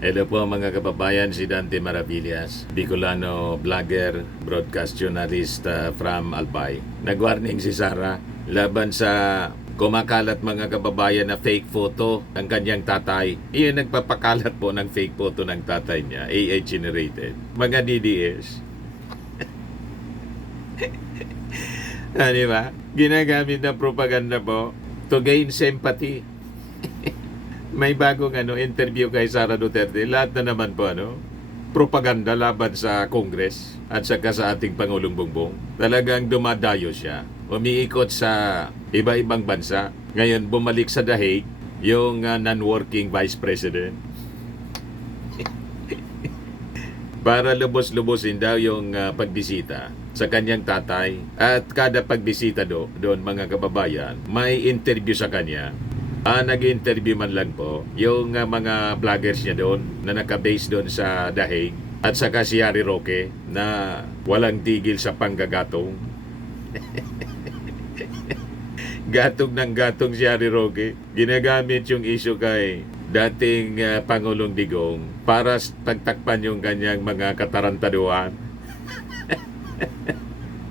Hello po mga kababayan, si Dante Maravillas, Bicolano vlogger, broadcast journalist from Albay. Nag-warning si Sara laban sa kumakalat mga kababayan na fake photo ng kanyang tatay. Iyon nagpapakalat po ng fake photo ng tatay niya, AI generated. Mga DDS. Di ba? Ginagamit ng propaganda po to gain sympathy. May bagong interview kay Sara Duterte. Lahat na naman po propaganda laban sa Congress at saka sa ating Pangulong Bongbong. Talagang dumadayo siya. Umiikot sa iba-ibang bansa. Ngayon bumalik sa The Hague yung non-working Vice President. Para lubos-lubosin daw yung pagbisita sa kanyang tatay. At kada pagbisita doon mga kababayan, may interview sa kanya. Nag-interview man lang po yung mga vloggers niya doon na naka-base doon sa The Hague at saka si Harry Roque na walang tigil sa panggagatong. Gatong ng gatong si Harry Roque. Ginagamit yung issue kay dating Pangulong Digong para pagtakpan yung kanyang mga katarantaduhan.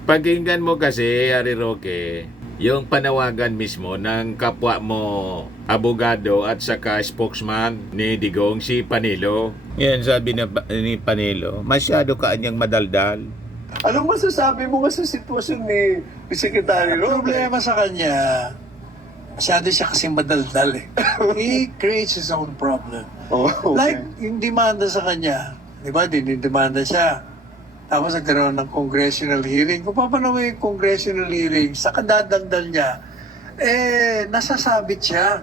Pakinggan mo kasi, Harry Roque, yung panawagan mismo ng kapwa mo abogado at saka spokesman ni Digong, si Panelo. Yan sabi ni Panelo, masyado ka anyang madaldal. Anong masasabi mo nga sa sitwasyon ni Secretary Ang Roque? problema sa kanya, masyado siya kasi madaldal eh. He creates his own problem. Oh, okay. Like, yung demanda sa kanya, di ba, dinidemanda siya. Tapos nagkaroon ng congressional hearing. Kung paano yung congressional hearing, sa kadadagdal niya, nasasabit siya.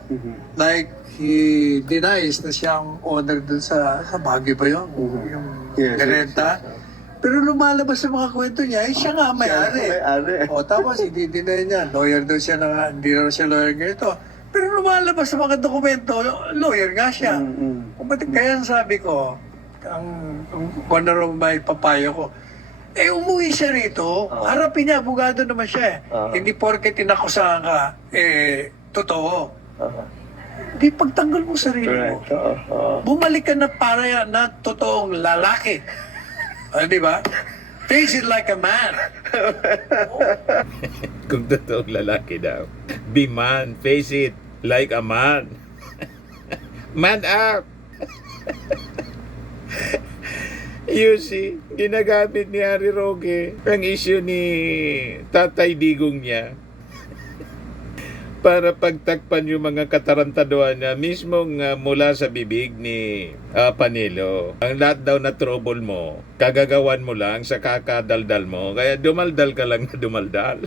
Like, he denies na siyang owner dun sa Baguio ba yun? Yung Yes, renta. Pero lumalabas sa mga kwento niya, siya nga may-ari. May-ari. O tapos, i-deny niya. Lawyer daw siya na, hindi raw siya lawyer ganito. Pero lumalabas sa mga dokumento, lawyer nga siya. Kaya sabi ko, kung ano raw may papayo ko, umuwi siya rito, harapin niya, abogado naman siya Hindi porke tinakusahan ka, totoo. Di pagtanggal mo sarili mo. Bumalik ka na para na totoong lalaki. Di ba? Face it like a man. Kung totoong lalaki daw. Be man, face it like a man. Man up! You see, ginagamit ni Harry Roque ang issue ni Tatay Digong niya para pagtakpan yung mga katarantaduhan na mismong mula sa bibig ni Panelo. Ang lahat daw na trouble mo, kagagawan mo lang sa kakadaldal mo, kaya dumaldal ka lang na dumaldal.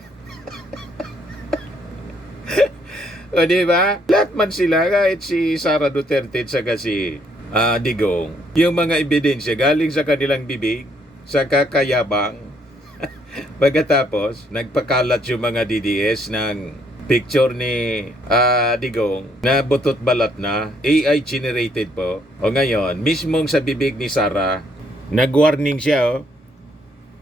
O diba? Lahat man sila, kahit si Sara Duterte at saka si Digong, yung mga ebidensya galing sa kanilang bibig, sa kakayabang. Pagkatapos, nagpakalat yung mga DDS ng picture ni Digong na butot balat na, AI generated po. O ngayon, mismong sa bibig ni Sara, nag-warning siya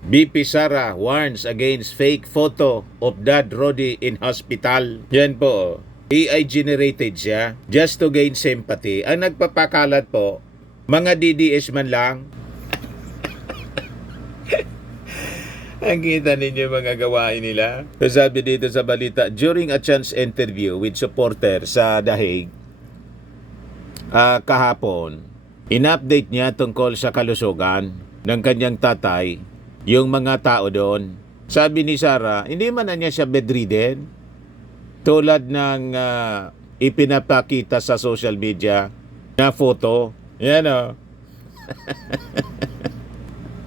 BP Sara warns against fake photo of Dad Rodi in hospital. Yan po AI generated siya just to gain sympathy. Ang nagpapakalat po, mga DDS man lang. Ang kita ninyo mga gawain nila. So sabi dito sa balita, during a chance interview with supporter sa The Hague kahapon, in-update niya tungkol sa kalusugan ng kanyang tatay, yung mga tao doon. Sabi ni Sara, hindi man na niya siya bedridden. Tulad ng ipinapakita sa social media na photo. Yan o.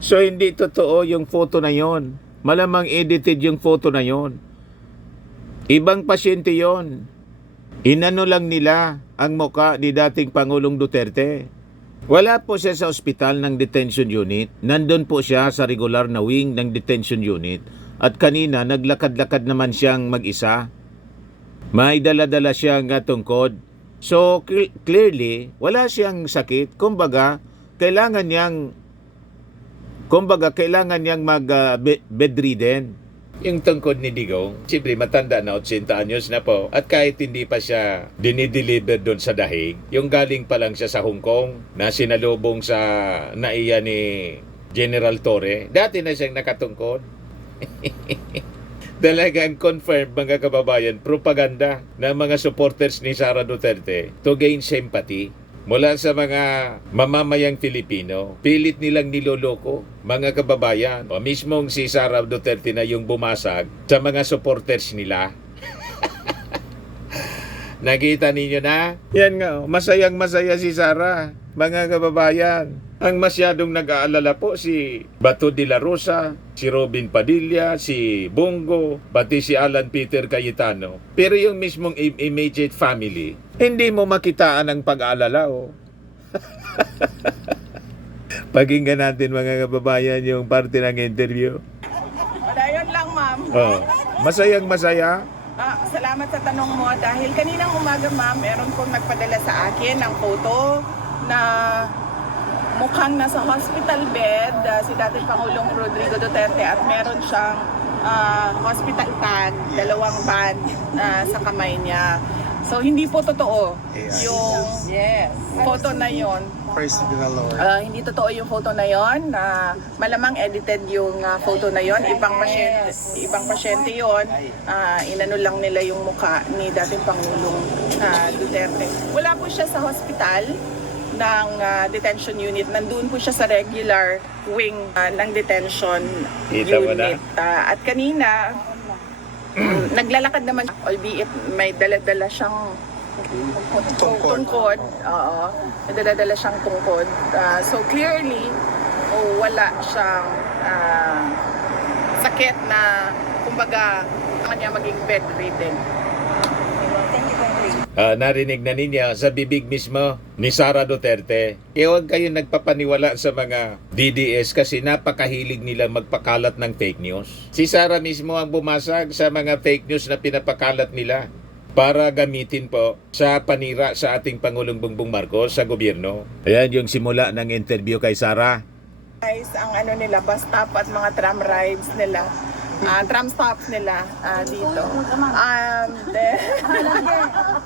So, hindi totoo yung photo na yon. Malamang edited yung photo na yon. Ibang pasyente yon. Inano lang nila ang muka ni dating Pangulong Duterte. Wala po siya sa ospital ng detention unit. Nandun po siya sa regular na wing ng detention unit. At kanina, naglakad-lakad naman siyang mag-isa. May dala-dala siyang tungkod. So, clearly, wala siyang sakit. Kumbaga, kailangan niyang mag-bedridden. Yung tungkod ni Digong, siyempre matanda na 80 anyos na po. At kahit hindi pa siya dinideliver doon sa dahig, yung galing pa lang siya sa Hong Kong na sinalubong sa naiya ni General Torre, dati na siyang nakatungkod. Talagang confirmed mga kababayan, propaganda ng mga supporters ni Sara Duterte to gain sympathy mula sa mga mamamayang Pilipino. Pilit nilang niloloko mga kababayan. O mismong si Sara Duterte na yung bumasag sa mga supporters nila. Nakita ninyo na? Yan nga, masayang masaya si Sara, mga kababayan. Ang masyadong nag-aalala po si Bato de la Rosa, si Robin Padilla, si Bongo, pati si Alan Peter Cayetano. Pero yung mismong immediate family, hindi mo makitaan ang pag-aalala, oh. Pakinggan natin mga kababayan yung parte ng interview. Ayun lang, ma'am. Oh, masayang masaya. Salamat sa tanong mo dahil kaninang umaga, ma'am, meron pong nagpadala sa akin ng photo na mukhang nasa hospital bed si dating Pangulong Rodrigo Duterte at meron siyang hospital tag, 2 band sa kamay niya. So hindi po totoo yung photo na yon. Praise the Lord. Hindi totoo yung photo na yon. Malamang edited yung photo na yon. Ibang pasyente yon. Inano lang nila yung mukha ni dating Pangulong Duterte. Wala po siya sa hospital ng detention unit. Nandun po siya sa regular wing ng detention Kita mo na? unit. At kanina, naglalakad naman, albeit may dala-dala siyang tungkod. Oo, may dala-dala siyang tungkod. So clearly, wala siyang sakit na, kumbaga, kanya maging bedridden. Narinig na ninyo sa bibig mismo ni Sara Duterte. Huwag kayong nagpapaniwala sa mga DDS kasi napakahilig nila magpakalat ng fake news. Si Sara mismo ang bumasag sa mga fake news na pinapakalat nila para gamitin po sa panira sa ating Pangulong Bongbong Marcos sa gobyerno. Ayan yung simula ng interview kay Sara. Guys, ang ano nila, bus stop at mga tram rides nila. Tram stops nila dito.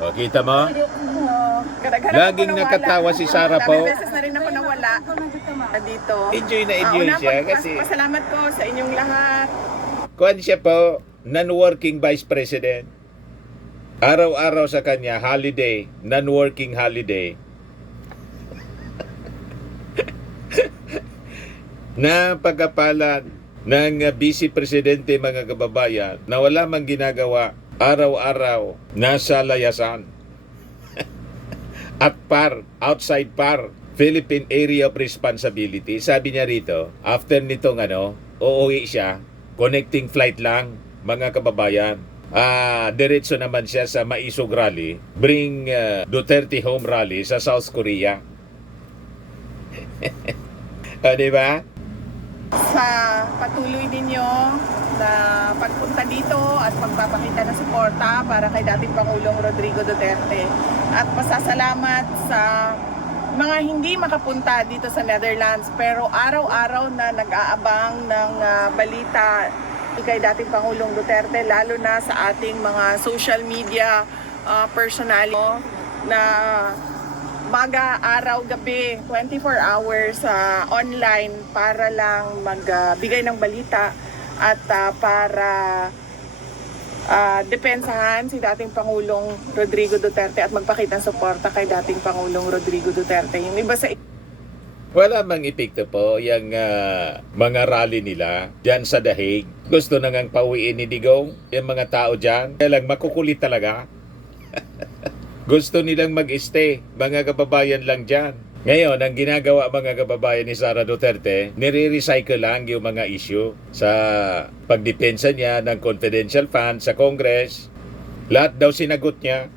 O, kita mo? Laging Laging nakatawa si Sara po. Ilang beses na rin ako nawala dito. Enjoy na enjoy siya kasi Pasalamat ko sa inyong lahat. kuwan siya po, non-working vice president. Araw-araw sa kanya, holiday, non-working holiday. Na pagkapalan ng vice presidente mga kababayan na wala mang ginagawa araw-araw nasa layasan. At outside Philippine Area of Responsibility. Sabi niya rito, after nitong uuwi siya, connecting flight lang mga kababayan. Diretso naman siya sa Maisog Rally, Bring Duterte Home Rally sa South Korea. Diba? Sa patuloy ninyo na pagpunta dito at pagpapakita ng suporta para kay dating Pangulong Rodrigo Duterte. At pasasalamat sa mga hindi makapunta dito sa Netherlands pero araw-araw na nag-aabang ng balita kay dating Pangulong Duterte, lalo na sa ating mga social media personality na maga, araw, gabi, 24 hours online para lang magbigay ng balita at para depensahan si dating Pangulong Rodrigo Duterte at magpakita ng suporta kay dating Pangulong Rodrigo Duterte. Yung iba sa Wala mang epekto po yung mga rally nila dyan sa Dahig. Gusto na ngang pauwiin ni Digong yung mga tao dyan. Kaya lang makukulit talaga. Gusto nilang mag-stay, mga kababayan lang dyan. Ngayon, ang ginagawa mga kababayan ni Sara Duterte, nire-recycle lang yung mga issue sa pagdepensa niya ng confidential funds sa Congress. Lahat daw sinagot niya.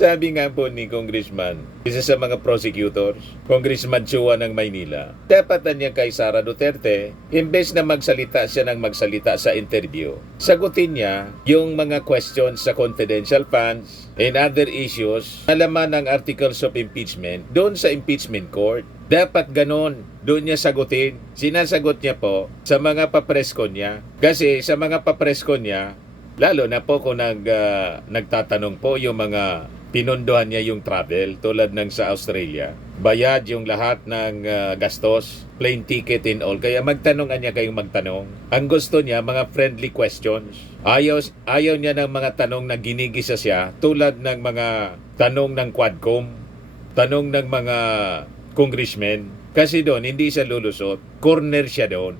Sabi nga po ni Congressman, isa sa mga prosecutors, Congressman Chua ng Maynila, dapat niya kay Sara Duterte, imbes na magsalita siya ng magsalita sa interview, sagutin niya yung mga questions sa confidential funds and other issues na laman ng articles of impeachment doon sa impeachment court. Dapat ganon. Doon niya sagutin. Sinasagot niya po sa mga papresko niya. Kasi sa mga papresko niya, lalo na po kung nagtatanong po yung mga pinunduhan niya yung travel tulad ng sa Australia. Bayad yung lahat ng gastos, plane ticket and all. Kaya magtanong niya kayong magtanong. Ang gusto niya, mga friendly questions. Ayaw niya ng mga tanong na ginigisa siya tulad ng mga tanong ng Quadcom, tanong ng mga congressmen. Kasi doon, hindi siya lulusot. Corner siya doon.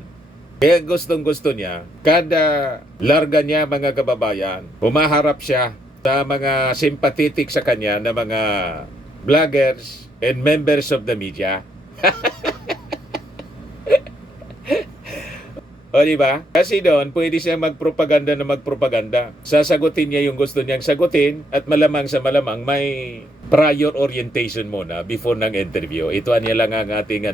Kaya gustong-gusto niya, kada larga niya mga kababayan, humaharap siya sa mga sympathetic sa kanya na mga vloggers and members of the media. O diba? Kasi doon, pwede siya magpropaganda na magpropaganda. Sasagutin niya yung gusto niyang sagutin at malamang sa malamang may prior orientation muna before ng interview. Ito niya lang ang ating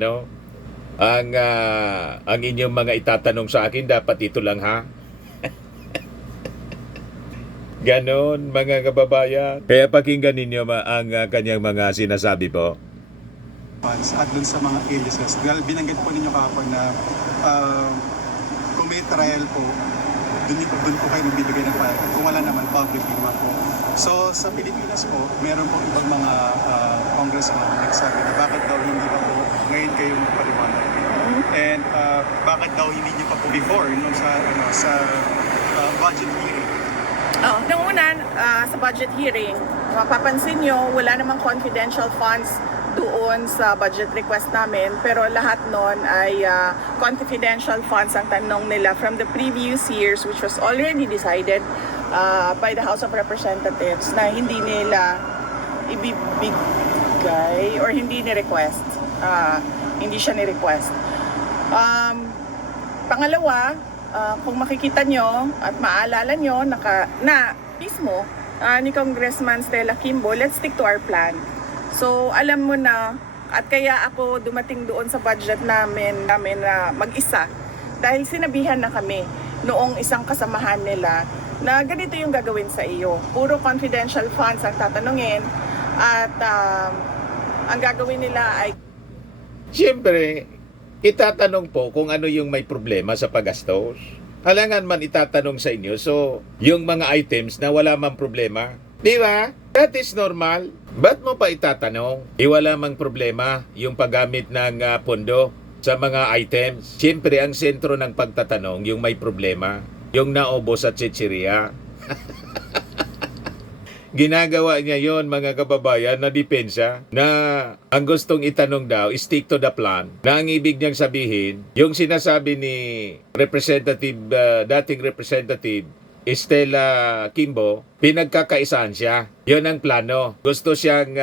ang inyong mga itatanong sa akin, dapat ito lang ha. Ganon, mga kababayan. Kaya pakinggan ninyo ang kanyang mga sinasabi po. At dun sa mga aliases, dahil binanggit po ninyo kahapon na kung may trial po, dun po kayo magbibigay ng file. Kung wala naman, public naman po. So sa Pilipinas po, meron po ibang mga congressman na nagsabi na bakit daw hindi pa po ngayon kayo magpaliwanag. And bakit daw hindi nyo pa po before nung sa budget hearing. Nung una, sa budget hearing, mapapansin nyo, wala namang confidential funds doon sa budget request namin, pero lahat nun ay confidential funds ang tanong nila from the previous years, which was already decided by the House of Representatives na hindi nila ibibigay or hindi ni-request. Hindi siya ni-request. Pangalawa, kung makikita nyo at maalala nyo na mismo ni Congressman Stella Kimbo, let's stick to our plan. So alam mo na, at kaya ako dumating doon sa budget namin na mag-isa dahil sinabihan na kami noong isang kasamahan nila na ganito yung gagawin sa iyo. Puro confidential funds ang tatanungin at ang gagawin nila ay Siyempre, itatanong po kung ano yung may problema sa paggastos. Halangan man itatanong sa inyo, so yung mga items na wala mang problema. Di ba? That is normal. Ba't mo pa itatanong? Wala mang problema yung paggamit ng pondo sa mga items. Siyempre, ang sentro ng pagtatanong, yung may problema, yung naubos sa chichirya. Ginagawa niya yon mga kababayan na depensa na ang gustong itanong daw, stick to the plan. Na ang ibig niyang sabihin, yung sinasabi ni dating representative Stella Kimbo, pinagkakaisaan siya. Yon ang plano. Gusto siyang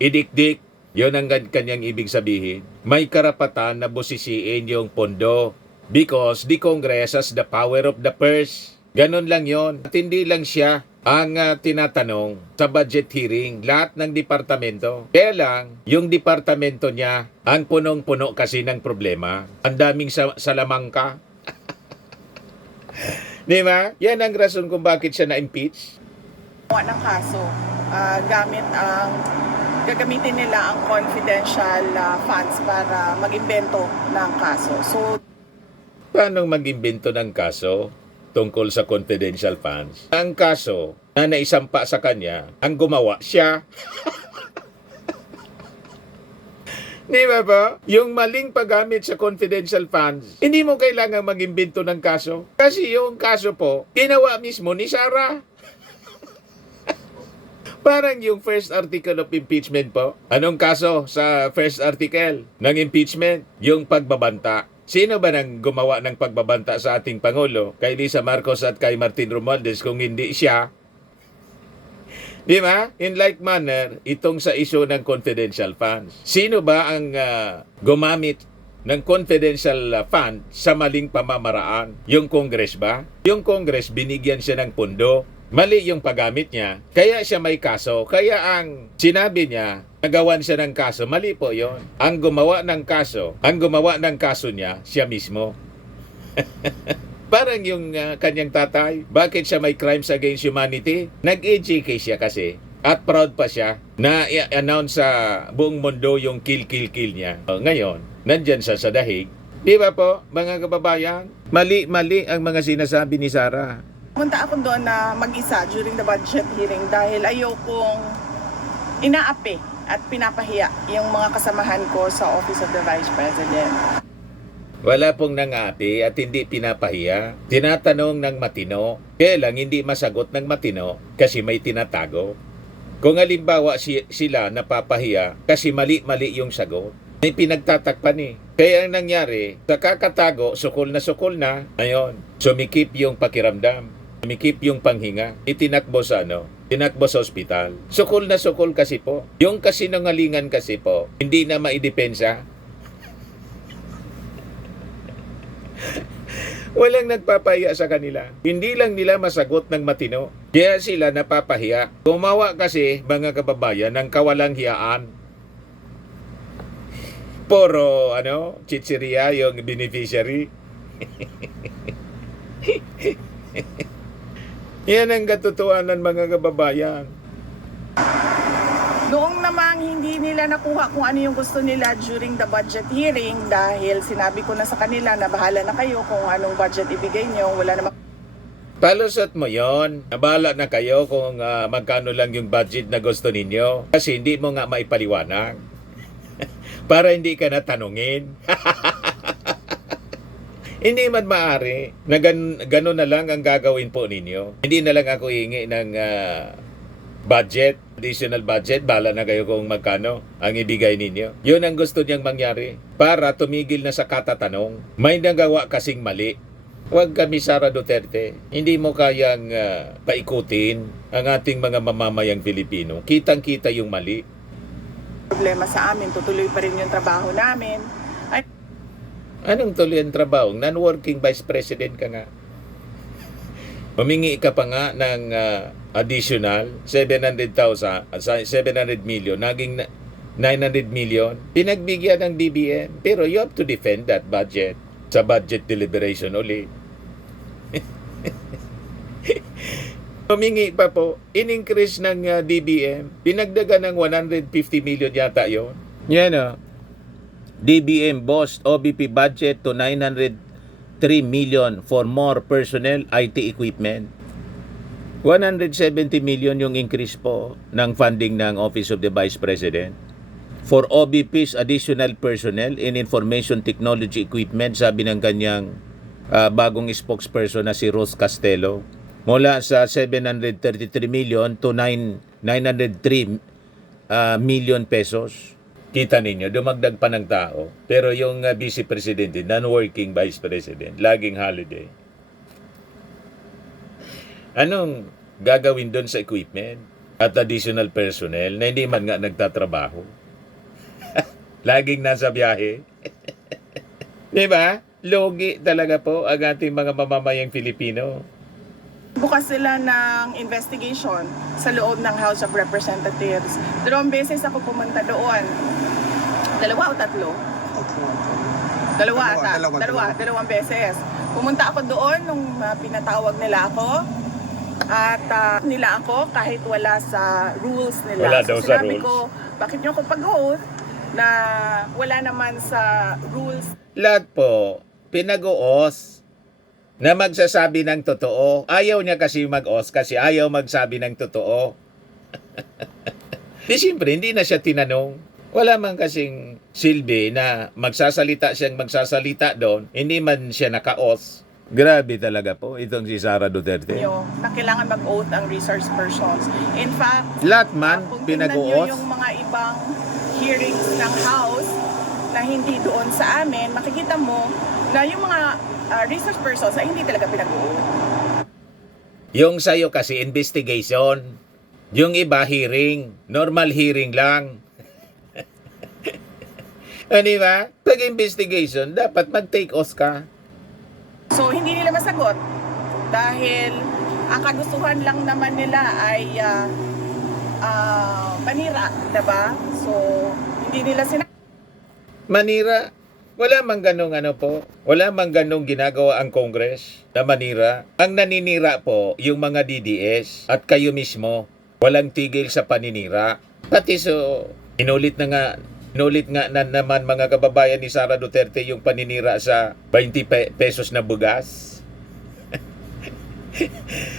idikdik. Yon ang kanyang ibig sabihin. May karapatan na busisiin yung pondo because the Congress has the power of the purse. Ganon lang yon. At hindi lang siya ang tinatanong sa budget hearing, lahat ng departamento. Kaya lang, yung departamento niya, ang punong-puno kasi ng problema. Ang daming salamangka. Di ba? Yan ang rason kung bakit siya na-impeach. ng kaso gagamitin nila ang confidential funds para mag-imbento ng kaso. So, paano mag-imbento ng kaso tungkol sa confidential funds? Ang kaso na naisampa sa kanya, ang gumawa siya. Di ba ba? Yung maling paggamit sa confidential funds, hindi mo kailangan mag-imbento ng kaso. Kasi yung kaso po, ginawa mismo ni Sarah. Parang yung first article of impeachment po. Anong kaso sa first article ng impeachment? Yung pagbabanta. Sino ba nang gumawa ng pagbabanta sa ating Pangulo? Kay Lisa Marcos at kay Martin Romualdez kung hindi siya? Di ba? In like manner, itong sa issue ng confidential funds. Sino ba ang gumamit ng confidential fund sa maling pamamaraan? Yung Congress ba? Yung Congress, binigyan siya ng pondo. Mali yung paggamit niya, kaya siya may kaso. Kaya ang sinabi niya, nagawan siya ng kaso, mali po yon. Ang gumawa ng kaso niya, siya mismo. Parang yung kanyang tatay, bakit siya may crimes against humanity? Nag-educate siya kasi. At proud pa siya na i-announce sa buong mundo yung kill niya. Ngayon, nandyan siya sa dahig. Di ba po, mga kababayan? Mali ang mga sinasabi ni Sara. Pumunta ako doon na mag-isa during the budget hearing dahil ayokong inaapi at pinapahiya yung mga kasamahan ko sa Office of the Vice President. Wala pong nangapi at hindi pinapahiya. Tinatanong ng matino. Kaya lang hindi masagot ng matino kasi may tinatago. Kung halimbawa sila napapahiya kasi mali-mali yung sagot, may pinagtatakpan eh. Kaya ang nangyari, sa kakatago, sukol na, ayun, sumikip yung pakiramdam, sumikip yung panghinga, itinakbo sa tinakbo sa ospital. Sukol na sukol kasi po. Yung kasinungalingan kasi po, hindi na maidepensa. Walang nagpapahiya sa kanila. Hindi lang nila masagot ng matino. Kaya sila napapahiya. Gumawa kasi, mga kababayan, ng kawalang hiyaan. Puro, chichirya yung beneficiary. Yan ang katotohanan, mga kababayan. Noong namang hindi nila nakuha kung ano yung gusto nila during the budget hearing dahil sinabi ko na sa kanila na bahala na kayo kung anong budget ibigay nyo, wala namang Palusot mo yon. Nabala na kayo kung magkano lang yung budget na gusto ninyo. Kasi hindi mo nga maipaliwanag. Para hindi ka natanungin. Hindi man maaari na gano'n na lang ang gagawin po ninyo. Hindi na lang ako hingi ng budget, additional budget, bala na kayo kung magkano ang ibigay ninyo. Yun ang gusto niyang mangyari para tumigil na sa katatanong. May nagawa kasing mali. Huwag kami, Sara Duterte. Hindi mo kayang paikutin ang ating mga mamamayang Pilipino. Kitang-kita yung mali. problema sa amin. Tutuloy pa rin yung trabaho namin. Ay, Anong tuloy ang trabaho? Non-working Vice President ka nga. Humingi ka pa nga ng additional 700 million, naging 900 million. Pinagbigyan ng DBM. Pero you have to defend that budget sa budget deliberation uli. Humingi pa po, in-increase ng DBM. Pinagdagan ng 150 million yata yon. Yan o. DBM boast OBP budget to 903 million for more personnel, IT equipment. 170 million yung increase po ng funding ng Office of the Vice President. For OBP's additional personnel in information technology equipment, sabi ng kanyang bagong spokesperson na si Rose Castelo, mula sa 733 million to 903 million pesos. Kita ninyo, dumagdag pa ng tao. Pero yung Vice President, non-working Vice President, laging holiday. Anong gagawin doon sa equipment at additional personnel na hindi man nga nagtatrabaho? Laging nasa biyahe. Di ba? Logi talaga po ang ating mga mamamayang Filipino. bukas sila ng investigation sa loob ng House of Representatives. 2 beses ako pumunta doon. 2 o 3? Dalawang beses. Pumunta ako doon nung pinatawag nila ako. At nila ako kahit wala sa rules nila. Wala daw sa sinabi rules. ko, bakit nyo ako pag-oath na wala naman sa rules. Lahat po, pinag-uos na magsasabi ng totoo. Ayaw niya kasi mag-os kasi ayaw magsabi ng totoo. Di siyempre, hindi na siya tinanong. Wala man kasing silbi na magsasalita doon, hindi man siya naka-os. Grabe talaga po itong si Sara Duterte. Na kailangan mag-oath ang resource persons. In fact, Lahat man kung tingnan nyo pinag-uos. yung mga ibang hearings ng House na hindi doon sa amin, makikita mo na yung mga resource persons ay hindi talaga pinag-oath. Yung sa'yo kasi investigation. Yung iba hearing. Normal hearing lang. Di ba? Pag investigation, dapat mag-take oath ka. So, hindi nila masagot dahil ang kagustuhan lang naman nila ay manira, diba? So, hindi nila Manira. Wala mang ganong wala mang ganong ginagawa ang Congress na manira. Ang naninira po yung mga DDS at kayo mismo. walang tigil sa paninira. Pati inulit nga na naman mga kababayan ni Sara Duterte yung paninira sa 20 pesos na bugas.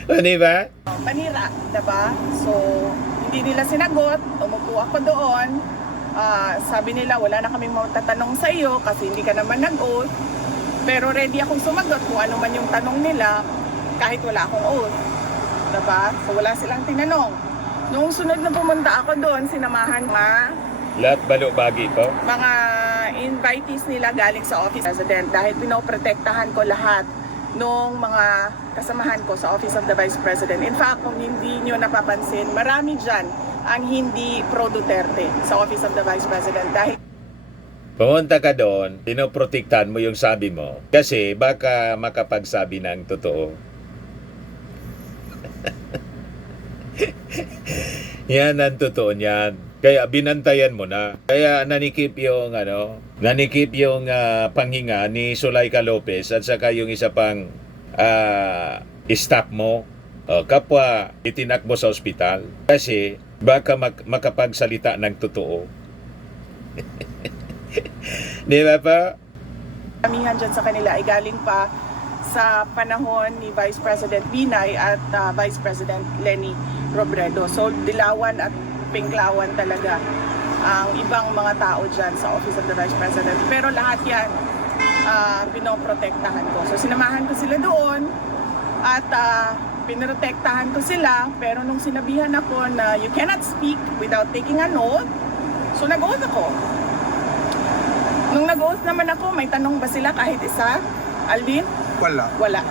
O, di ba? Panira, diba? So, hindi nila sinagot, umupo ako doon. Sabi nila, wala na kaming matatanong sa iyo kasi hindi ka naman nag-oath. Pero ready akong sumagot kung ano man yung tanong nila kahit wala akong oath. Diba? So, wala silang tinanong. Noong sunod na pumunta ako doon, sinamahan Lahat balubagi po. mga invitees nila galing sa Office of the President dahil pinoprotektahan ko lahat nung mga kasamahan ko sa Office of the Vice President. In fact, kung hindi nyo napapansin, marami dyan ang hindi pro-Duterte sa Office of the Vice President dahil Pumunta ka doon, pinoprotektahan mo yung sabi mo kasi baka makapagsabi ng totoo. Yan ang totoo niyan. Kaya binantayan mo na. Kaya nanikip yung panghinga ni Zulaika Lopez at saka yung isa pang staff mo. Kapwa itinakbo sa ospital kasi baka makapagsalita ng totoo. Di ba pa? karamihan dyan sa kanila ay galing pa sa panahon ni Vice President Binay at Vice President Leni Robredo. So dilawan at pinklawan talaga ang ibang mga tao dyan sa Office of the Vice President. Pero lahat yan pinoprotektahan ko. So sinamahan ko sila doon at pinoprotektahan ko sila. Pero nung sinabihan ako na you cannot speak without taking an oath, so nag-oath ako. Nung nag-oath naman ako, may tanong ba sila kahit isa? Alvin? Wala. Wala.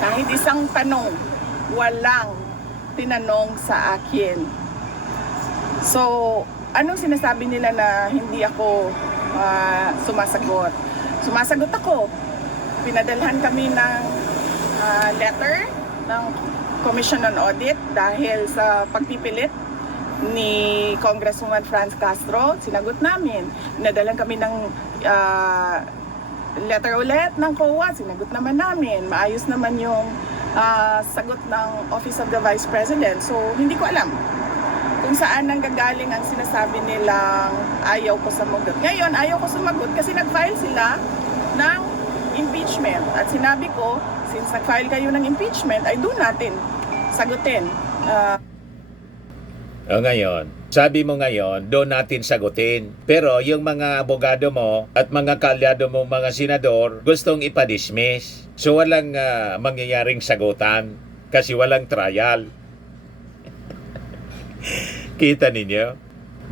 Kahit isang tanong, walang tinanong sa akin. So, anong sinasabi nila na hindi ako sumasagot? Sumasagot ako. Pinadalhan kami ng letter ng Commission on Audit dahil sa pagpipilit ni Congresswoman Franz Castro. Sinagot namin. Pinadalhan kami ng letter ulit ng COA. Sinagot naman namin. Maayos naman yung sagot ng Office of the Vice President. So, hindi ko alam kung saan nanggagaling ang sinasabi nilang ayaw ko sumagot. Ngayon, ayaw ko sumagot kasi nag-file sila ng impeachment. At sinabi ko, since nag-file kayo ng impeachment, ay doon natin sagutin. Ngayon, sabi mo ngayon, doon natin sagutin. Pero yung mga abogado mo at mga kaalyado mo, mga senador, gustong ipadismiss. So walang mangyayaring sagutan kasi walang trial. Kita ninyo?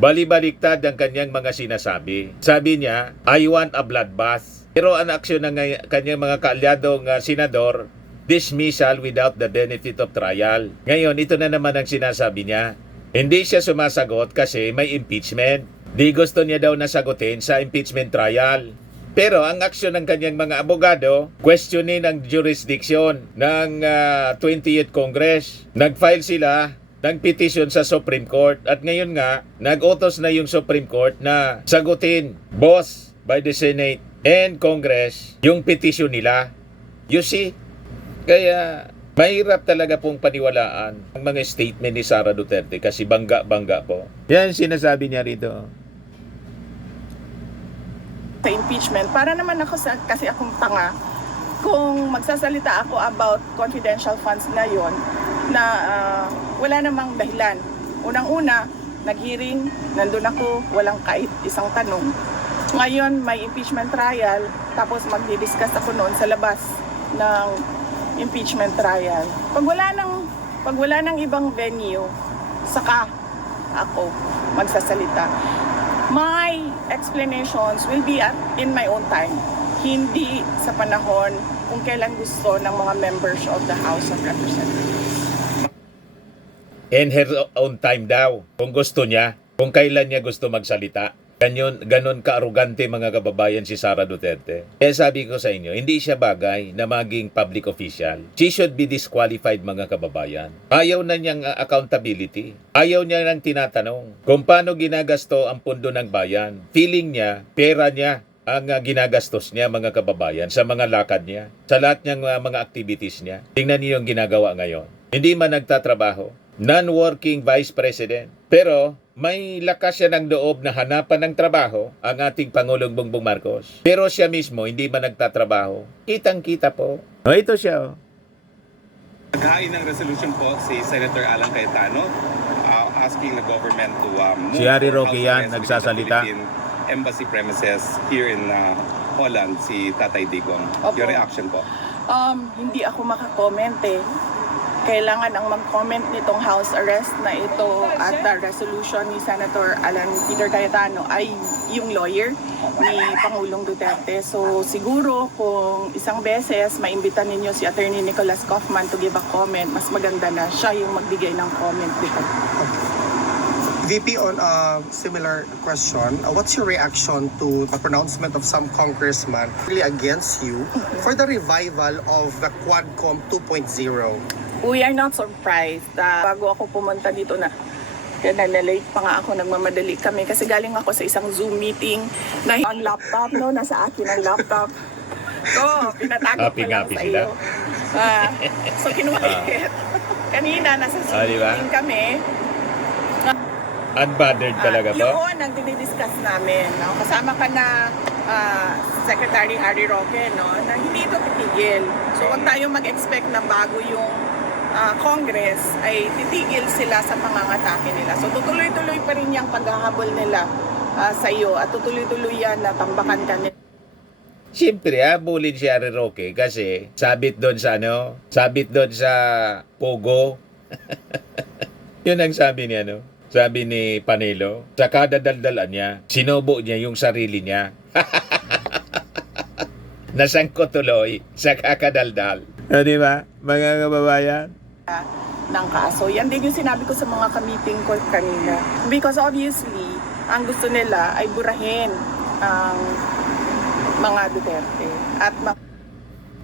Bali-baliktad ang kanyang mga sinasabi. Sabi niya, I want a bloodbath. Pero ang aksyon ng kanyang mga kaalyadong senador, dismissal without the benefit of trial. Ngayon, ito na naman ang sinasabi niya. Hindi siya sumasagot kasi may impeachment. Di gusto niya daw nasagutin sa impeachment trial. Pero ang aksyon ng kanyang mga abogado, questionin ang jurisdiction ng 20th Congress. Nag-file sila ng petition sa Supreme Court at ngayon nga, nag-utos na yung Supreme Court na sagutin, boss, by the Senate and Congress, yung petition nila. You see? Kaya mahirap talaga pong paniwalaan ang mga statement ni Sara Duterte kasi bangga-bangga po. Yan sinasabi niya rito. Sa impeachment, para naman ako kasi akong tanga kung magsasalita ako about confidential funds na yon na wala namang dahilan. Unang-una, nag-hearing, nandun ako, walang kahit isang tanong. Ngayon, may impeachment trial, tapos magdi-discuss ako noon sa labas ng impeachment trial. Pag wala ng ibang venue, saka ako magsasalita. My explanations will be in my own time, hindi sa panahon kung kailan gusto ng mga members of the House of Representatives. In her own time daw, kung gusto niya, kung kailan niya gusto magsalita. Ganon ka-arugante mga kababayan si Sara Duterte. Kaya sabi ko sa inyo, hindi siya bagay na maging public official. She should be disqualified mga kababayan. Ayaw na niyang accountability. Ayaw niya nang tinatanong kung paano ginagasto ang pundo ng bayan. Feeling niya, pera niya ang ginagastos niya mga kababayan sa mga lakad niya, sa lahat niyang mga activities niya. Tingnan niyo yung ginagawa ngayon. Hindi man nagtatrabaho. non-working vice president. Pero may lakas siya ng loob na hanapan ng trabaho ang ating Pangulong Bongbong Marcos. Pero siya mismo hindi man nagtatrabaho. Kitang-kita po. O ito siya. Naghain ng resolution po si Senator Alan Cayetano asking the government to move Si Harry for Roque house yan, arrest nagsasalita. within the Philippine embassy premises here in Holland, si Tatay Digong. Opo. Your reaction po? Hindi ako makakomment eh. Kailangan ang mag-comment nitong house arrest na ito at the resolution ni Senator Alan Peter Cayetano ay yung lawyer ni Pangulong Duterte. So siguro kung isang beses maimbita ninyo si Attorney Nicholas Kaufman to give a comment, mas maganda na siya yung magbigay ng comment dito. VP, on a similar question, what's your reaction to the pronouncement of some congressmen really against you for the revival of the Quadcom 2.0? We are not surprised. Bago ako pumunta dito na nalate pa nga ako, nagmamadali kami kasi galing ako sa isang Zoom meeting na ang laptop, no? Nasa akin ang laptop. So, pinatago ko lang Happy sa sila. iyo. So, kinuha kanina, nasa Zoom Di ba? meeting kami. Unbothered talaga po. Yun ang dinidiscuss namin. No? Kasama ka na Secretary Harry Roque, no? Na hindi ito titigil. So, huwag tayo mag-expect na bago yung Congress ay titigil sila sa pangangatake nila. So, tutuloy-tuloy pa rin yung paghahabol nila sa iyo at tutuloy-tuloy yan na tambakan ka nila. Siyempre, bulin si Harry Roque kasi sabit doon sa Pogo. Yun ang sabi niya, no? Sabi ni Panelo, sa kada daldalan niya, sinubo niya yung sarili niya. Nasangkot tuloy sa kakadaldal. Di ba, mga kababayan? Ng kaso. Yan din yung sinabi ko sa mga ka-meeting ko kanina. Because obviously, ang gusto nila ay burahin ang mga Duterte. At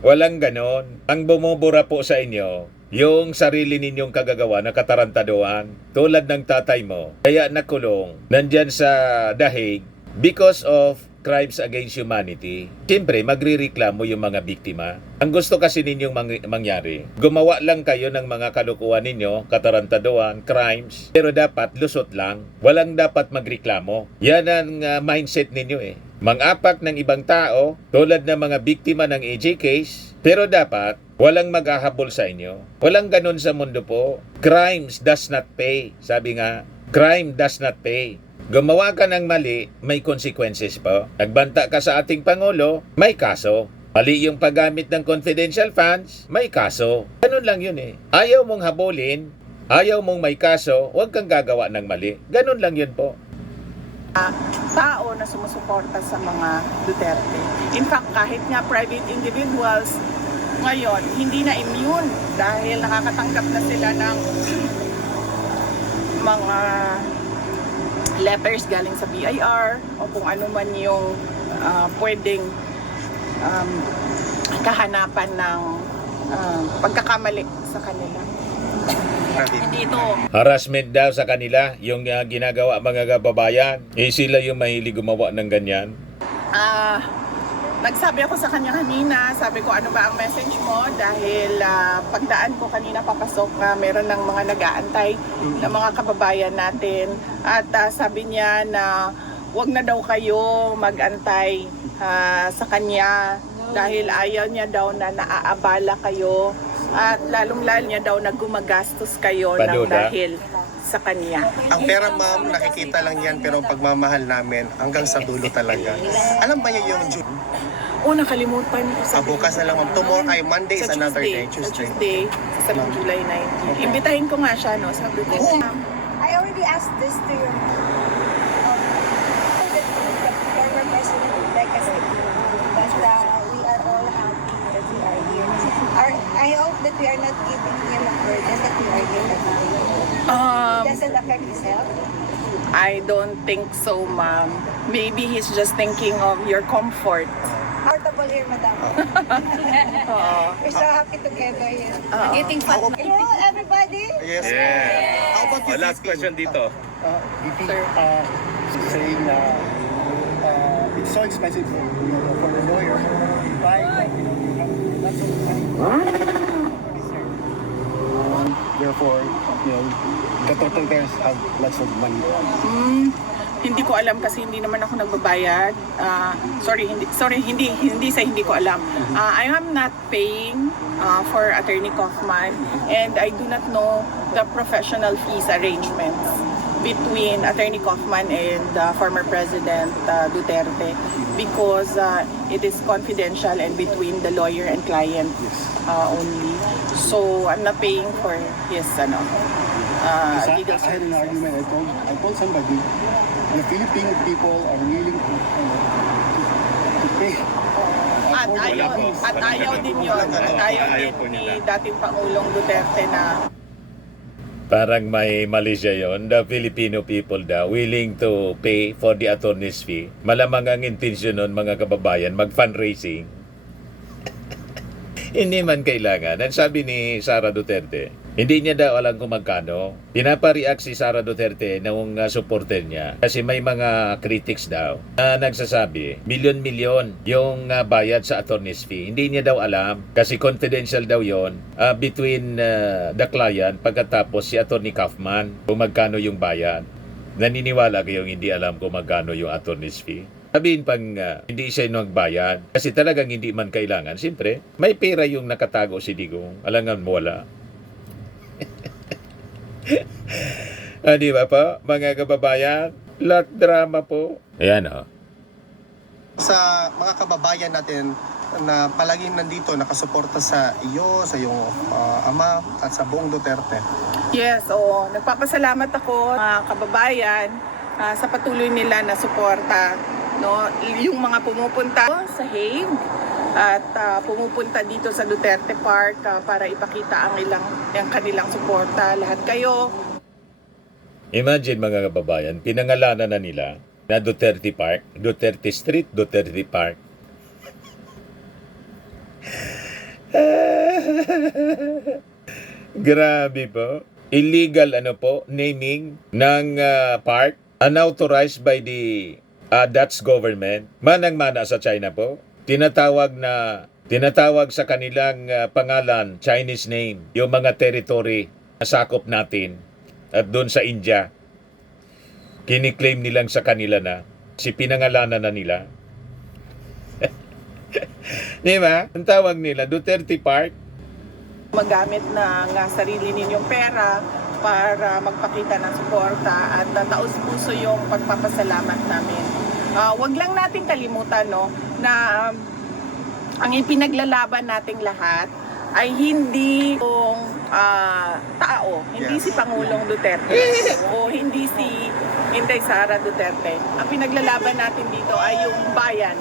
Walang ganon. Ang bumubura po sa inyo, yung sarili ninyong kagagawa na katarantaduhan, tulad ng tatay mo, kaya nakulong, nandyan sa dahig, because of crimes against humanity. Siyempre, magrireklamo yung mga biktima. Ang gusto kasi ninyong mangyari, gumawa lang kayo ng mga kalukuhan ninyo, katarantaduhan, crimes, pero dapat lusot lang. Walang dapat magreklamo. Yan ang mindset ninyo eh. Mang-apak ng ibang tao, tulad ng mga biktima ng AJ case, pero dapat walang maghahabol sa inyo. Walang ganun sa mundo po. Crimes does not pay. Sabi nga, crime does not pay. Gumawa ka ng mali, may consequences po. Nagbanta ka sa ating Pangulo, may kaso. Mali yung paggamit ng confidential funds, may kaso. Ganun lang yun eh. Ayaw mong habulin, ayaw mong may kaso, huwag kang gagawa ng mali. Ganun lang yun po. tao na sumusuporta sa mga Duterte. In fact, kahit nga private individuals, ngayon, hindi na immune dahil nakakatanggap na sila ng mga letters galing sa BIR o kung ano man yung pwedeng kahanapan ng pagkakamali sa kanila. Hindi ito Harassment daw sa kanila, yung ginagawa mga kababayan. Sila yung mahilig gumawa ng ganyan. nagsabi ako sa kanya kanina, sabi ko ano ba ang message mo dahil pagdaan ko kanina papasok meron ng mga nag-aantay na mga kababayan natin at sabi niya na wag na daw kayo mag-antay sa kanya dahil ayaw niya daw na naaabala kayo at lalong-lalo niya daw na gumagastos kayo ng dahil sa kanya. Ang pera, ma'am, nakikita lang yan, pero ang pagmamahal namin hanggang sa dulo talaga. Alam ba niyo yung June? Nakalimutan ko sa Bukas na lang, ma'am. Tomorrow ay Monday is sa another day. Sa Tuesday, sa July 19. Imbitahin ko nga siya, no? Sabi ko, I already asked this to your former president, Becca but we are all happy that we are here. I hope that we are not giving him a burden that we are here. Doesn't affect his health. I don't think so, ma'am. Maybe he's just thinking of your comfort. Comfortable here, madam. We're so happy together here. Getting fat. Hello, everybody. Yes. How about you, Last VP? question dito. VP, saying it's so expensive for the lawyer. Why? Not so money. therefore, the Dutertes have lots of money. Hindi ko alam kasi hindi naman ako nagbabayad. Hindi ko alam. I am not paying for Attorney Kaufman, and I do not know the professional fees arrangements between Attorney Kaufman and former President Duterte, because it is confidential and between the lawyer and client only. So I'm not paying for his legal I had an services. argument. I told somebody, the Philippine people are willing to pay. At ayaw din yun. At ayaw din ni dating Pangulong Duterte na Parang may mali siya yun. The Filipino people daw willing to pay for the attorney's fee. Malamang ang intensyon nun, mga kababayan, mag-fundraising. Hindi man kailangan. Ang sabi ni Sara Duterte, hindi niya daw alam kung magkano. Pinapareact si Sara Duterte noong supporter niya. Kasi may mga critics daw na nagsasabi, milyon-milyon yung bayad sa attorney's fee. Hindi niya daw alam kasi confidential daw yon between the client pagkatapos si Attorney Kaufman kung magkano yung bayad. Naniniwala kayong hindi alam kung magkano yung attorney's fee? Sabihin pang hindi siya nagbayad kasi talagang hindi man kailangan. Siyempre, may pera yung nakatago si Digong. Alangan mo wala. Di ba po, mga kababayan? Lot drama po. Ayan o. Sa mga kababayan natin na palaging nandito, nakasuporta sa iyo, sa iyong ama at sa buong Duterte. yes, nagpapasalamat ako mga kababayan sa patuloy nila na suporta, no, yung mga pumupunta sa Hague at pumupunta dito sa Duterte Park para ipakita ang kanilang suporta. Lahat kayo. Imagine mga kababayan, pinangalanan na nila na Duterte Park, Duterte Street, Duterte Park. Grabe po. Illegal naming ng park unauthorized by the Dutch government. Manang-mana sa China po. Tinatawag sa kanilang pangalan, Chinese name, yung mga territory na sakop natin at doon sa India. Kiniklaim nilang sa kanila na, pinangalanan na nila. Di ba? Ang tawag nila, Duterte Park. Magamit ng sarili ninyong pera para magpakita ng suporta at taus-puso yung pagpapasalamat namin. Wag lang natin kalimutan na ang ipinaglalaban nating lahat ay hindi yung tao, hindi si Pangulong Duterte o hindi si Inday Sara Duterte. Ang pinaglalaban natin dito ay yung bayan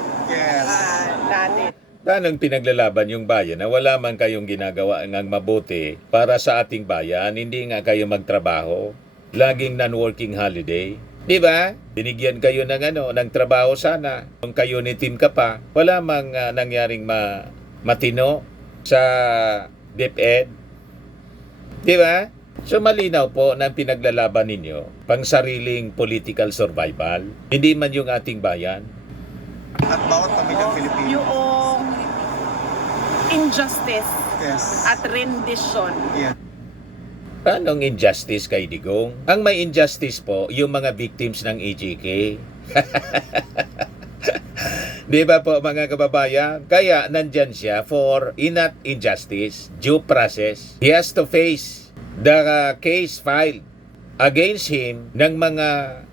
natin. Tanong pinaglalaban yung bayan na wala man kayong ginagawa ng mabuti para sa ating bayan, hindi nga kayo magtrabaho. Laging non-working holiday. Di ba? Binigyan kayo ng trabaho sana. Kung kayo ni team ka pa, wala mang nangyaring matino sa DepEd. Di ba? So malinaw po na ang pinaglalaban ninyo pang sariling political survival. Hindi man yung ating bayan. At bawat pamilyang Pilipino. Yung injustice Yes. at rendition. Yeah. Anong injustice kay Digong? Ang may injustice po, yung mga victims ng EJK. Di ba po mga kababayan? Kaya nandyan siya for not injustice, due process. He has to face the case filed against him ng mga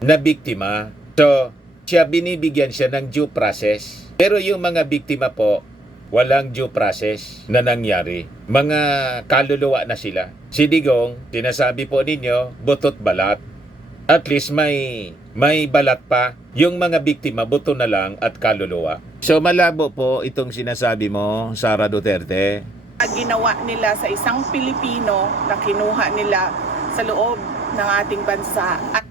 nabiktima. So, binibigyan siya ng due process. Pero yung mga biktima po, walang due process na nangyari. Mga kaluluwa na sila. Si Digong, sinasabi po ninyo, butot balat. At least may balat pa. Yung mga biktima, buto na lang at kaluluwa. So malabo po itong sinasabi mo, Sara Duterte. Ginawa nila sa isang Pilipino na kinuha nila sa loob ng ating bansa. At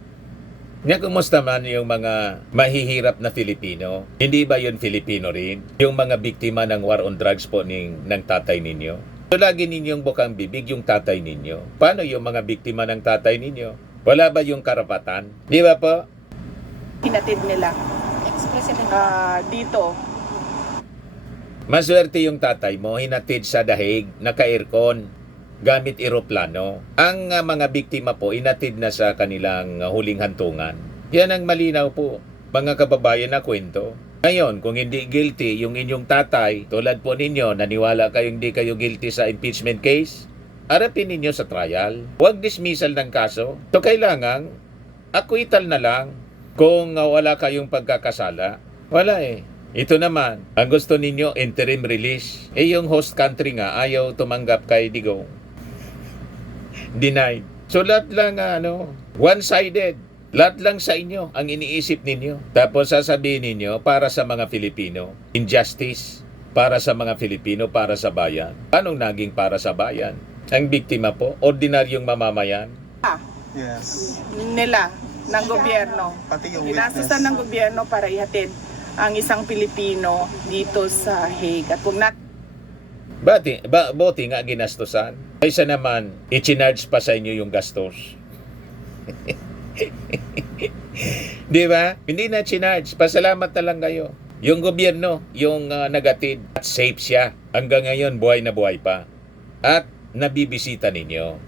Kumusta man yung mga mahihirap na Filipino? Hindi ba yun Filipino rin? Yung mga biktima ng war on drugs po ng tatay ninyo? So lagi ninyong bukang bibig yung tatay ninyo. Paano yung mga biktima ng tatay ninyo? Wala ba yung karapatan? Di ba po? hinatid nila dito. Maswerte yung tatay mo, hinatid sa dahig, naka-aircon. gamit eroplano. Ang mga biktima po inatid na sa kanilang huling hantungan. Yan ang malinaw po, mga kababayan, na kwento. Ngayon, kung hindi guilty yung inyong tatay, tulad po ninyo, naniwala kayong hindi kayo guilty sa impeachment case, harapin ninyo sa trial. Huwag dismissal ng kaso. So kailangan, acquittal na lang kung wala kayong pagkakasala. Wala eh. Ito naman, ang gusto ninyo, interim release. Yung host country nga, ayaw tumanggap kay Digong. Denied. So lahat lang, one-sided. Lahat lang sa inyo ang iniisip ninyo. Tapos sasabihin ninyo, para sa mga Filipino, injustice. Para sa mga Filipino, para sa bayan. Anong naging para sa bayan? Ang biktima po, ordinaryong mamamayan. Yes. Nila, ng gobyerno. Pati yung Ginastusan ng gobyerno para ihatid ang isang Pilipino dito sa Hague. At kung Buti nga ginastusan. Kaysa naman, i-charge pa sa inyo yung gastos. Di ba? Hindi na charge. Pasalamat na lang kayo. Yung gobyerno, yung nagatid, at safe siya. Hanggang ngayon, buhay na buhay pa. At nabibisita ninyo.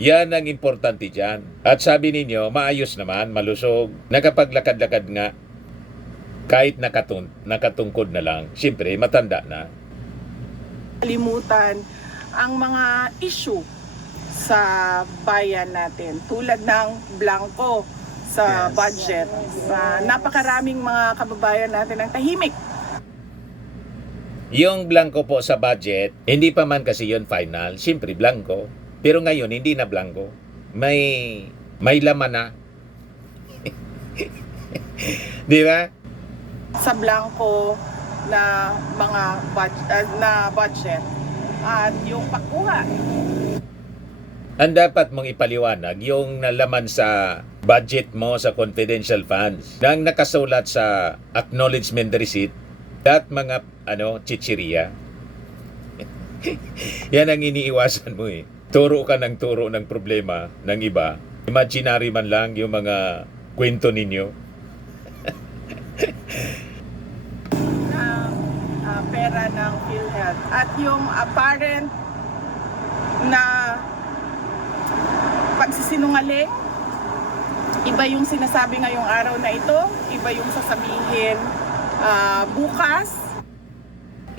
Yan ang importante dyan. At sabi ninyo, maayos naman, malusog. Nakapaglakad-lakad nga. Kahit nakatungkod na lang. Siyempre, matanda na. kalimutan ang mga issue sa bayan natin. Tulad ng blanco sa budget. Napakaraming mga kababayan natin ang tahimik. Yung blanco po sa budget, hindi pa man kasi yun final. Siyempre, blanco. Pero ngayon, hindi na blanco. May laman na. Di ba? Sa blanco na mga budget at yung pagkuha. Ang dapat mong ipaliwanag yung nalaman sa budget mo sa confidential funds nang nakasulat sa acknowledgement receipt at mga chichiriya. Yan ang iniiwasan mo eh. Turo ka ng turo ng problema ng iba. Imaginary man lang yung mga kwento ninyo. Pera ng PhilHealth at yung apparent na pagsisinungaling, iba yung sinasabi ngayong araw na ito, iba yung sasabihin bukas.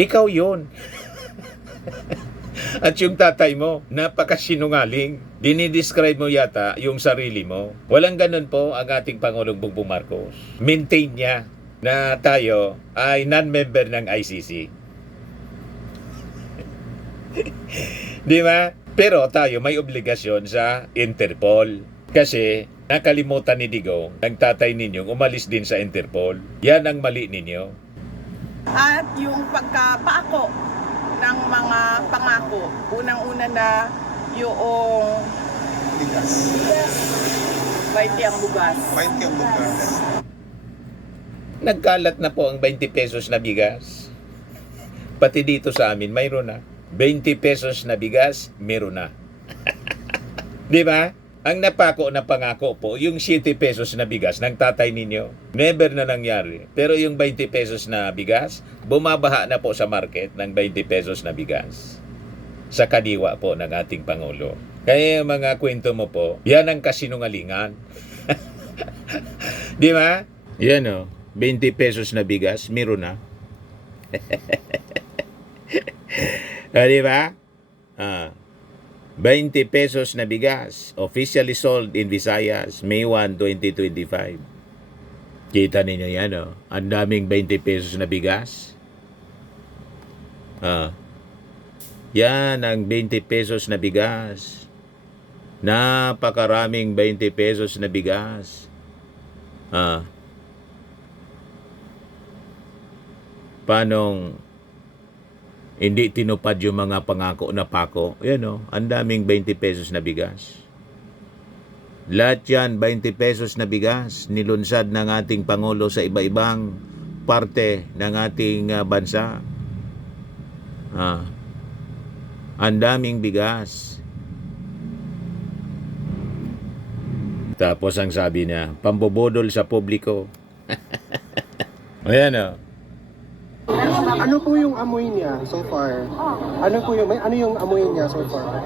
Ikaw yun. At yung tatay mo, napakasinungaling. Dinidescribe mo yata yung sarili mo. Walang ganun po ang ating Pangulong Bongbong Marcos. Maintain niya na tayo ay non-member ng ICC. Di ba? Pero tayo may obligasyon sa Interpol. Kasi nakalimutan ni Digong, ang tatay ninyong umalis din sa Interpol. Yan ang mali ninyo. At yung pagkapako ng mga pangako. Unang-una na yung bigas. 20 ang bugas. 20 ang bugas. Nagkalat na po ang 20 pesos na bigas. Pati dito sa amin, mayroon na. 20 pesos na bigas, meron na. Di ba? Ang napako na pangako po, yung 7 pesos na bigas ng tatay ninyo, never na nangyari. Pero yung 20 pesos na bigas, bumabaha na po sa market ng 20 pesos na bigas. Sa kadiwa po ng ating Pangulo. Kaya yung mga kwento mo po, yan ang kasinungalingan. Di ba? Yan o. 20 pesos na bigas, meron na. Di ba? 20 pesos na bigas, officially sold in Visayas, May 1, 2025. Kita ninyo yan, oh. Ang daming 20 pesos na bigas. Yan ang 20 pesos na bigas. Napakaraming 20 pesos na bigas. Panong hindi tinupad yung mga pangako na pako? Yan o, ang daming 20 pesos na bigas. Lahat yan, 20 pesos na bigas, nilunsad ng ating Pangulo sa iba-ibang parte ng ating bansa. Ang daming bigas. Tapos ang sabi niya, pambobodol sa publiko. Ayan o. Ano po yung amoy niya so far? Oh, Ano yung amoy niya so far?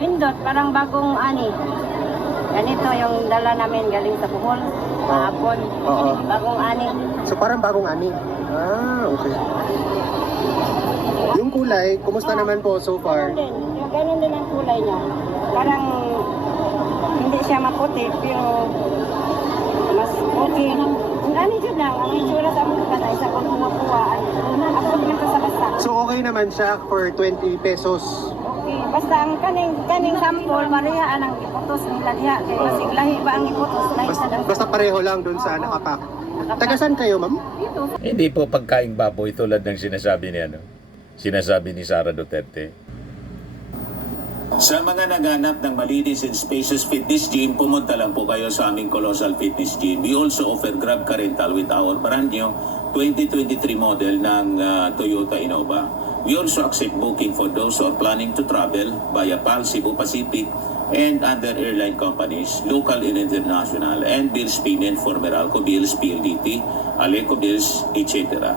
Pindot, parang bagong ani. Ganito yung dala namin galing sa Bohol. Kahapon. Oo. Bagong ani. So parang bagong ani. Okay. Yung kulay, kumusta naman po so far? Ganun din ang kulay niya. Parang hindi siya maputi, pero mas okay. Ang ani dyan lang, ang itsura sa mga katay sa kung kumakuhaan. Ako naman sa basta. So okay naman siya for 20 pesos. Okay, basta ang kaning sample, parehaan ang iputos nila diha. Kaya masiglahi ba ang iputos? Basta pareho lang dun sa nakapak. Taga saan kayo, ma'am? Hindi po pagkaing baboy tulad ng sinasabi ni sinasabi ni Sara Duterte. Sa mga naghanap ng malinis and spacious fitness gym, pumunta lang po kayo sa aming Colossal Fitness Gym. We also offer Grab Car Rental with our brand new 2023 model ng Toyota Innova. We also accept booking for those who are planning to travel via PAL, Cebu Pacific, and other airline companies, local and international, and bills payment for Meralco Bills, PLDT, Aleco Bills, etc.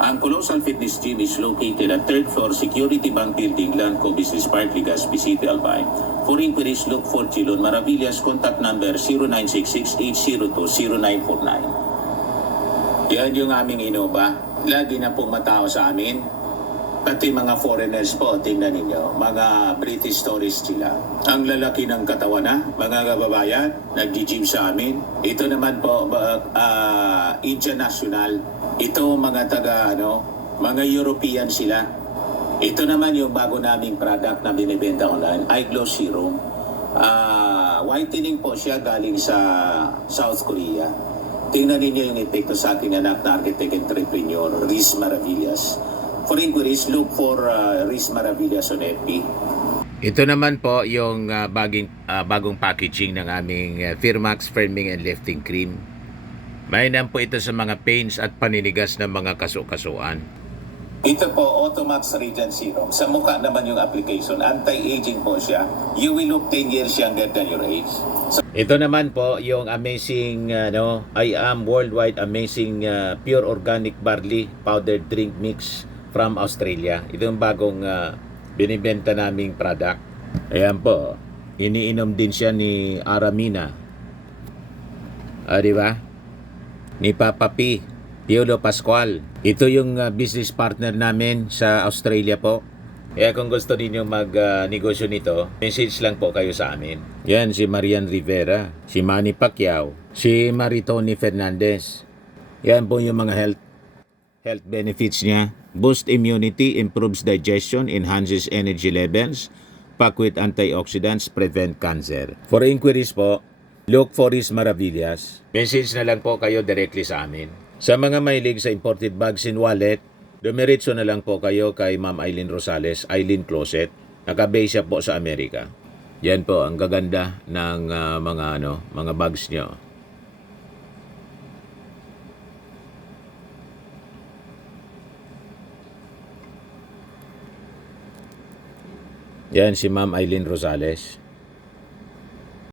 Ang Colossal Fitness Gym is located at 3rd floor Security Bank Building, Lanco Business Park, Legazpi City, Albay. For inquiries, look for Chilon Maravillas. Contact number 0966-802-0949. Yan yung aming Innova. Lagi na pong matao sa amin. Pati mga foreigners po, tingnan ninyo. Mga British tourists sila. Ang lalaki ng katawan na, mga kababayan, nag-gym sa amin. Ito naman po, international. Ito mga mga European sila. Ito naman yung bago naming product na binibenta online, Eye Glow Serum. Whitening po siya galing sa South Korea. Tingnan ninyo yung epekto sa aking anak na architect entrepreneur, Riz Maravillas. For inquiries, look for Riz Maravillas on FB. Ito naman po yung bagong packaging ng aming Firmax Firming and Lifting Cream. Mainam po ito sa mga pains at paninigas ng mga kaso-kasuan. Ito po, Automax Radiant Serum. Sa mukha naman yung application. Anti-aging po siya. You will look 10 years younger than your age. Ito naman po yung amazing, I Am Worldwide Amazing Pure Organic Barley Powdered Drink Mix from Australia. Ito yung bagong binibenta naming product. Ayan po, iniinom din siya ni Aramina. Di ba? Ni Papa P. Piolo Pascual. Ito yung business partner namin sa Australia po. Kaya kung gusto niyo mag-negosyo nito, message lang po kayo sa amin. Yan, si Marian Rivera, si Manny Pacquiao, si Maritoni Fernandez. Yan po yung mga health benefits niya. Boost immunity, improves digestion, enhances energy levels, pack with antioxidants, prevent cancer. For inquiries po, look for Riz Maravillas. Message na lang po kayo directly sa amin. Sa mga mahilig sa imported bags and wallet, dumiretso na lang po kayo kay Ma'am Eileen Rosales, Eileen Closet. Nakabase siya po sa Amerika. Yan po, ang gaganda ng mga bags nyo. Yan si Ma'am Eileen Rosales.